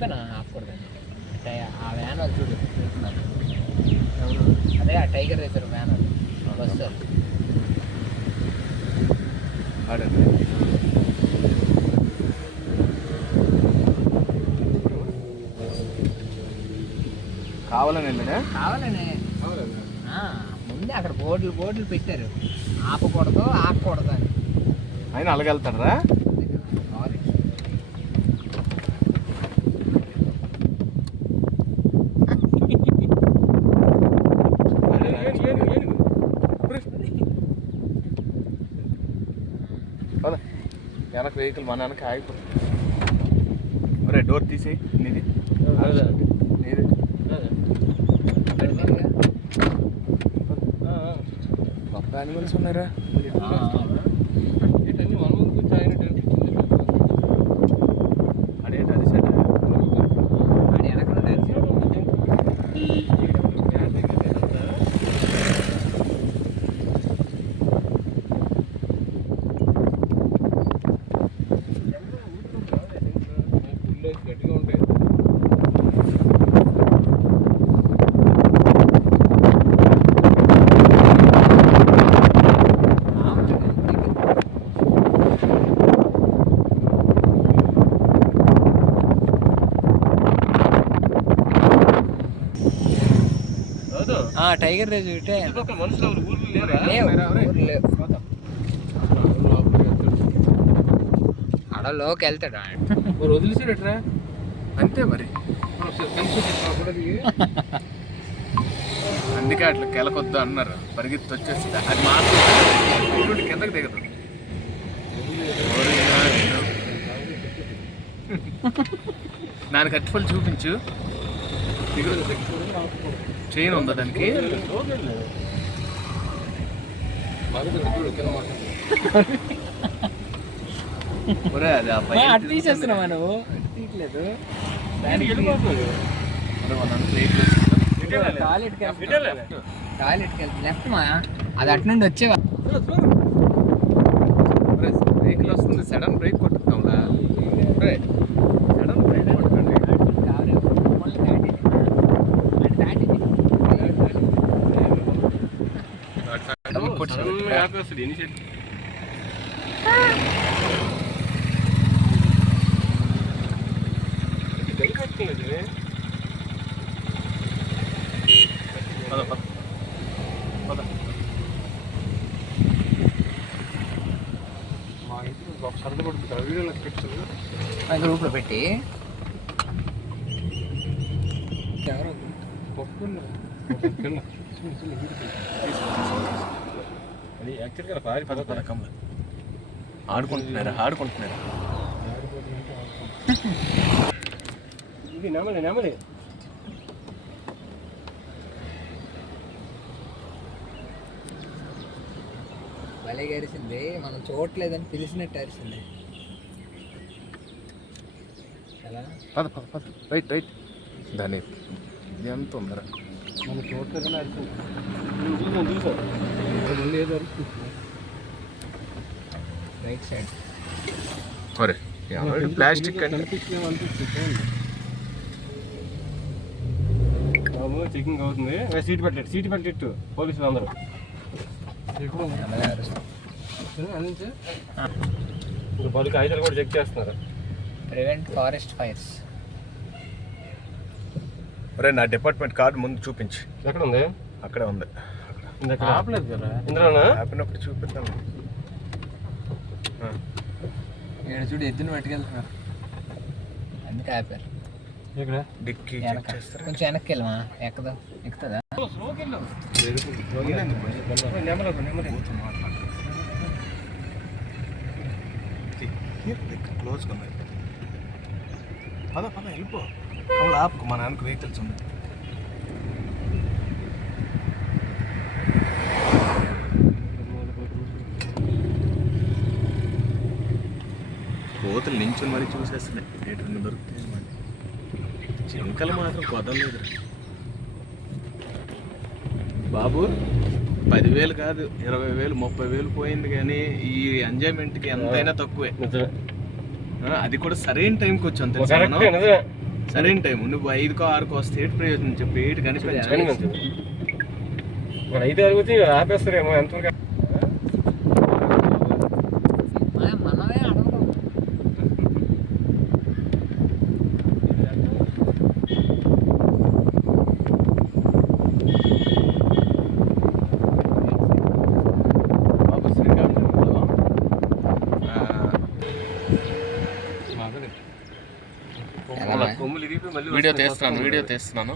చెప్పాను ఆపకూడదని. ఆ వ్యాన్ వాళ్ళు చూడు అదే ఆ టైగర్ రేసర్ వ్యాన్ అది బస్సు కావాలని ముందే అక్కడ బోర్డులు పెట్టారు ఆపకూడదు ఆపకూడదు అని. ఆయన అలాగెళ్తాడరా? వెనక వెహికల్ మన వెనక ఆగిపోతుంది. ఒరే డోర్ తీసేయి. నీది నీది గొప్ప యానిమల్స్ ఉన్నారా? అదేంటి అది సెట్ గట్టిగా ఉంటాయి. టైగర్ రేస్ ఇటే మనుషులు ఊర్లు అడలోకి వెళ్తాడు మరి వదిలేసాడట్రా? అంతే మరి. అందుకే అట్లా కెలకొద్దు అన్నారు. పరిగెత్తి వచ్చేసి అది మాత్రం కిందకి దిగదు. దానికి అట్టిపళ్ళు చూపించు. చైన్ ఉందా దానికి? అటు తీసేస్తున్నావా నువ్వు? తీయట్లేదు. టాయిలెట్కి వెళ్తే లెఫ్ట్ మా అది అటు నుండి వచ్చేవా? వెహికల్ వస్తుంది. సడన్ బ్రేక్ కొట్టుకుంటాంలా. సడన్ బ్రేక్ కొట్టకండి. గ్రూప్లో పెట్టి ఆడుకుంటున్నారా? ఇది నెమలి భలే అరిసింది. మనం చూడలేదని పిలిచినట్టు అరిసింది. రైట్ దాని ఎంత ఉందరా? మనం చూడలేదని అరిసింది. ఏదో అరుస్తుంది రైట్ సైడ్. ప్లాస్టిక్ చెకింగ్ అవుతుంది. సీట్ పెట్టిట్టు పోలీసులు అందరూ బల్క్ ఐదులు కూడా చెక్ చేస్తున్నారు. Prevent forest fires. అరే నా డిపార్ట్మెంట్ కార్డు ముందు చూపించి. ఎక్కడ ఉంది? అక్కడే ఉంది. ఆపలేదు కదా ఇందులోనా? ఆపినప్పుడు చూపిద్దాం. చూడు ఎద్దును పట్టుకెళ్తున్నారు. అందుకే ఆపారు. డిక్కీ కొంచెం వెనక్కి వెళ్ళమా? ఎక్కుతుందా? క్లోజ్గా ఉన్నాయి. పద వెళ్ళిపో. ఆపుకు. మా నాన్నకు వెహికల్స్ ఉన్నాయి. కోతులు నించుని మరి చూసేస్తున్నాయి. ఎటు దొరుకుతాయి మరి. జింకలు మాత్రం కొదలేదు బాబు. 10,000 కాదు 20,000 30,000 పోయింది. కానీ ఈ ఎంజాయ్మెంట్కి ఎంతైనా తక్కువే. అది కూడా సరైన టైంకి వచ్చాం తెలుసా. సరైన టైం నువ్వు 5కో 6కో వస్తే ప్రయోజనం చెప్పు 8 కనిపించాలి. మరి 5 అడిగితే ఆపేస్తారేమో ఎంతవరకు. మనమే అడగడం. వీడియో తీస్తున్నాను.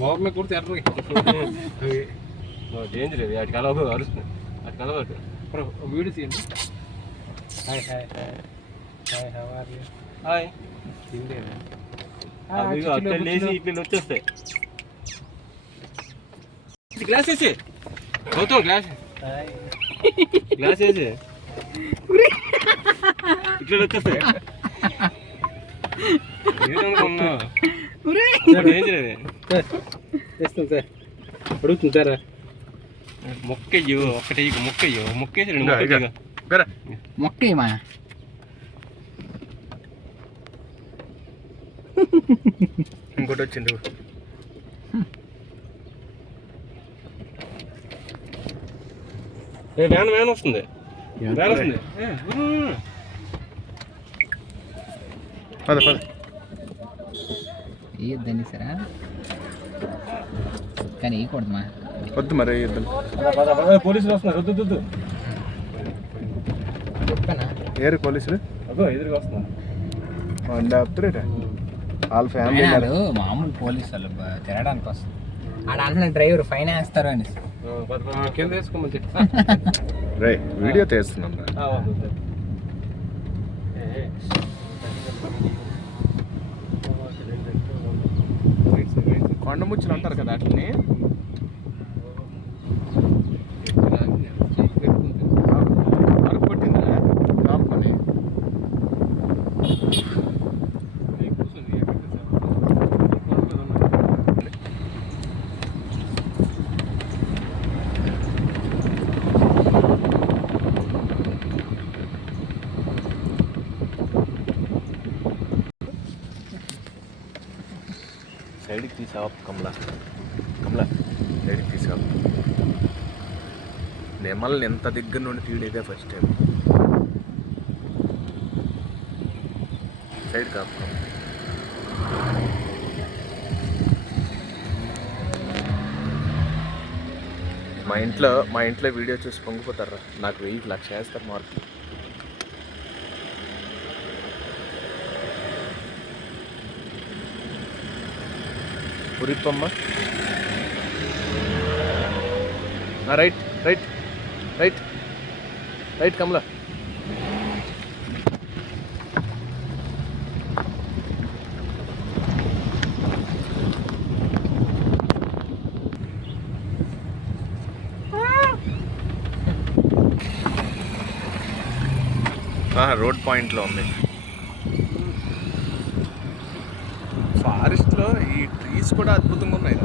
బాబు కూడా తెర్రకి డేంజర్ అది అటు కలవదు అరుస్తుంది అటు కలవదు వీడియో తీయండి. Hi hi hi hi how are you hi తిండేనా అదిగో అక్కడ లేచి ఇట్లా వచ్చేస్తాయి. గ్లాస్ వేసి గౌతమ్ గ్లాస్ వేసి ఇట్లా వచ్చేస్తాయి. చేస్తాను సార్ అడుగుతుంది సార్ మొక్కయ్యో ఒకటి మొక్కేసి మొక్కమా ఇంకోటి వచ్చింది. వ్యాన్ వస్తుంది. పద ఇద్దని సరా కానీ ఇవ్వకూడదుమా. వద్దు మరి పోలీసులు వస్తున్నారు. వద్దు ఏరు పోలీసులు అదో ఎదురుగా వస్తున్నారు. వాళ్ళ ఫ్యామిలీ మామూలు పోలీసు వాళ్ళు తిరగడానికి వస్తుంది. ఆడ అంటున్న డ్రైవర్ ఫైన్ వేస్తారు అని కింద వేసుకోమని రే వీడియో తీస్తున్నాం. కొండముచ్చులు అంటారు కదా అట్లని అరుకొట్టిందా కాపుకొని సైడ్కి తీసావా కమలా సైడ్కి తీసావా. నెమల్ని ఎంత దగ్గర నుండి తీయడేదే ఫస్ట్ టైం. సైడ్ కాపు మా ఇంట్లో వీడియో చూసి పొంగిపోతారా. నాకు 1000 లక్ష వేస్తారు మార్కులు. పురిప్పమ్మ రైట్ కమలా. రోడ్ పాయింట్లో ఉంది. ఫారెస్ట్లో ఈ ట్రీస్ కూడా అద్భుతంగా ఉన్నాయి.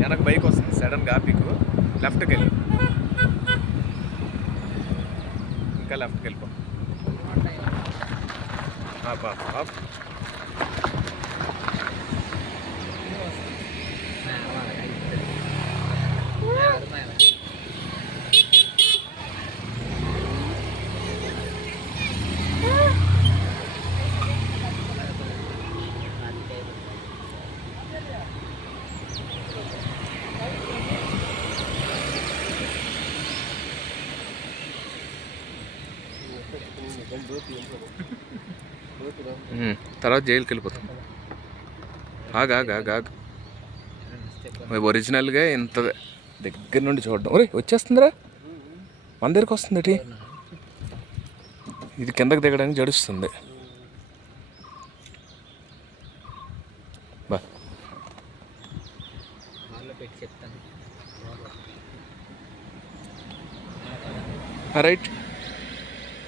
వెనక బైక్ వస్తుంది సడన్గా ఆపికు లెఫ్ట్కి వెళ్ళి ఇంకా లెఫ్ట్కి వెళ్ళిపో. తర్వాత జైలుకి వెళ్ళిపోతాం. ఆగా ఒరిజినల్గా ఇంత దగ్గర నుండి చూడడం. ఒరే వచ్చేస్తుందిరా. మన దగ్గరికి వస్తుంది ఏంటి? ఇది కిందకి దిగడానికి జడుస్తుంది. బా వాళ్ళు పెట్టి చెప్తాను. రైట్.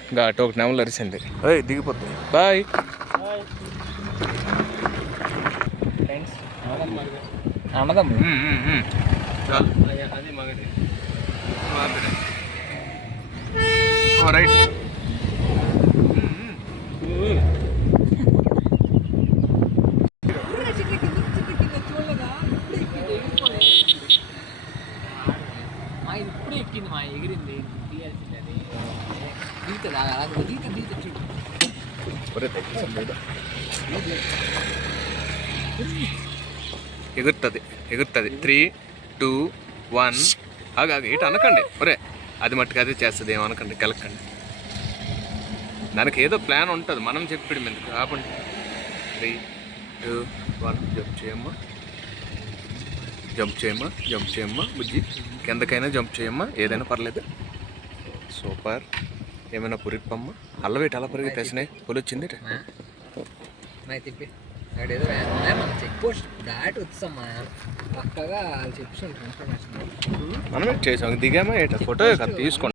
ఇంకా అటు ఒకటి నెమలు అరిసింది. అదే దిగిపోతుంది. బాయ్. ఫ్రెండ్స్ అన్నదమ్ముడు చాలు. అది మగది. రైట్. ఇప్పుడే ఎక్కింది మా ఎగిరింది తీయాల్సింది అది దీత దీత దీత చూడు ఎగురుతుంది ఎగురుతుంది. 3, 2, 1. ఆగా ఇటు అనకండి. ఒరే అది మట్టుకు అదే చేస్తుంది. ఏమనకండి, కలకండి. దానికి ఏదో ప్లాన్ ఉంటుంది, మనం చెప్పడం ఎందుకు. ఆపండి. 3, 2, 1. జంప్ చేయమ్మా, జంప్ చేయమ్మా, జంప్ చేయమ్మా. బుజ్జి కిందకైనా జంప్ చేయమ్మా, ఏదైనా పర్లేదు. సూపర్. ఏమైనా పురిప్పమ్మ. అల్లవేటి అలా పరిగి తెచ్చినాయి. పొలి వచ్చింది. తిప్పి అక్కడ ఏదో మన చెక్ పోస్ట్ దాటి వచ్చామా పక్కగా వాళ్ళు చెప్తుంటారు ఇన్ఫర్మేషన్. మనమే చేసాం, దిగామా ఏట ఫోటో తీసుకోండి.